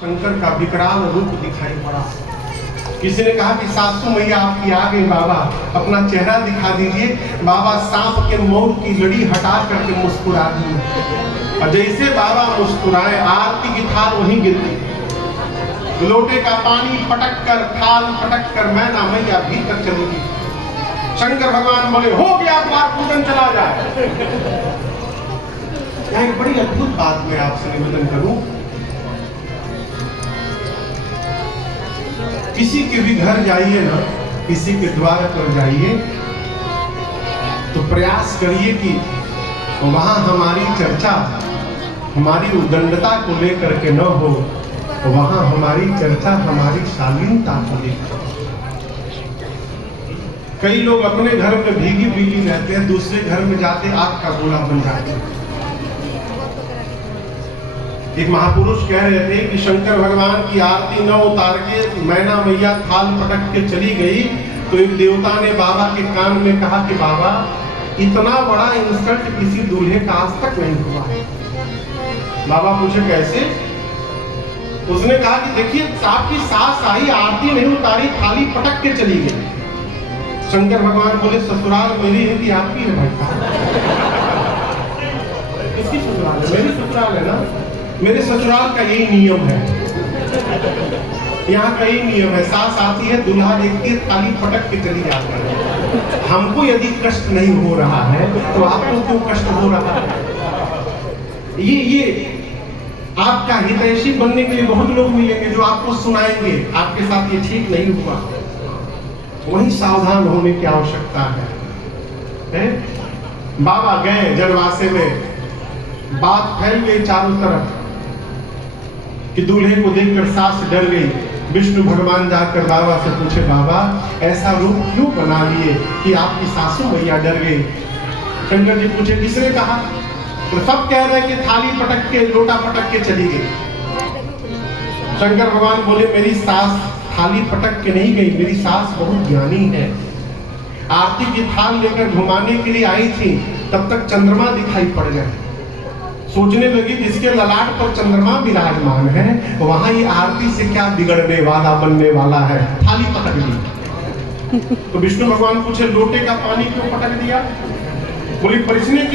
शंकर का विकराल रूप दिखाई पड़ा। किसी ने कहा कि सासू मैया आपकी आ गई, बाबा अपना चेहरा दिखा दीजिए। बाबा सांप के मोर की लड़ी हटा करके मुस्कुरा दिए और जैसे बाबा मुस्कुराए आरती की थाल वहीं गिर गई। लोटे का पानी पटक कर, थाल पटक कर मैना मैया भीतर चली गई। शंकर भगवान बोले हो गया, द्वार पूजन चला जाए। यहाँ एक बड़ी अद्भुत बात मैं आपसे निवेदन करूं, किसी के भी घर जाइए ना, किसी के द्वार पर जाइए तो प्रयास करिए कि वहां हमारी चर्चा हमारी उदंडता को लेकर के न हो, वहां हमारी चर्चा हमारी शालीनता को लेकर। कई लोग अपने घर में भीगी भीगी रहते हैं, दूसरे घर में जाते आग का गोला बन जाते हैं। एक महापुरुष कह रहे थे कि शंकर भगवान की आरती न उतार के मैना मैया थाल पटक के चली गई तो एक देवता ने बाबा के कान में कहा कि बाबा इतना बड़ा इंसल्ट किसी दूल्हे का आज तक नहीं हुआ है। बाबा पूछे कैसे? उसने कहा कि देखिए आपकी सास आई, आरती नहीं उतारी, थाली पटक के चली गई। शंकर भगवान बोले ससुराल मेरी है कि आपकी है भाई? किसकी ससुराल है? मेरी ससुराल है ना। मेरे ससुराल का यही नियम है, यहाँ का यही नियम है। सास आती है, दूल्हा देखती है, थाली पटक के चली जाती है। हमको यदि कष्ट नहीं हो रहा है तो आपको क्यों कष्ट हो रहा है? ये आपका हितैषी बनने के लिए बहुत लोग मिलेंगे जो आपको सुनाएंगे आपके साथ ये ठीक नहीं हुआ। वही सावधान होने की आवश्यकता है? बाबा गए जनवासे में, बात फैल गई चारों तरफ कि दूल्हे को देखकर सास डर गई। विष्णु भगवान जाकर बाबा से पूछे बाबा ऐसा रूप क्यों बना लिए कि आपकी सासू मैया डर गई? शंकर जी पूछे किसने कहा? तो सब कह रहे कि थाली पटक के लोटा पटक के चली गई। शंकर भगवान बोले मेरी सास थाली पटक के नहीं गई, मेरी सास बहुत ज्ञानी है। आरती की थाल लेकर घुमाने के लिए आई थी, तब तक चंद्रमा दिखाई पड़ गए। सोचने लगी जिसके ललाट पर चंद्रमा विराजमान है वहां ये आरती से क्या बिगड़ने वाला बनने वाला है, थाली पटक दी। तो विष्णु भगवान पूछे लोटे का पानी क्यों पटक दिया? बोली परिसने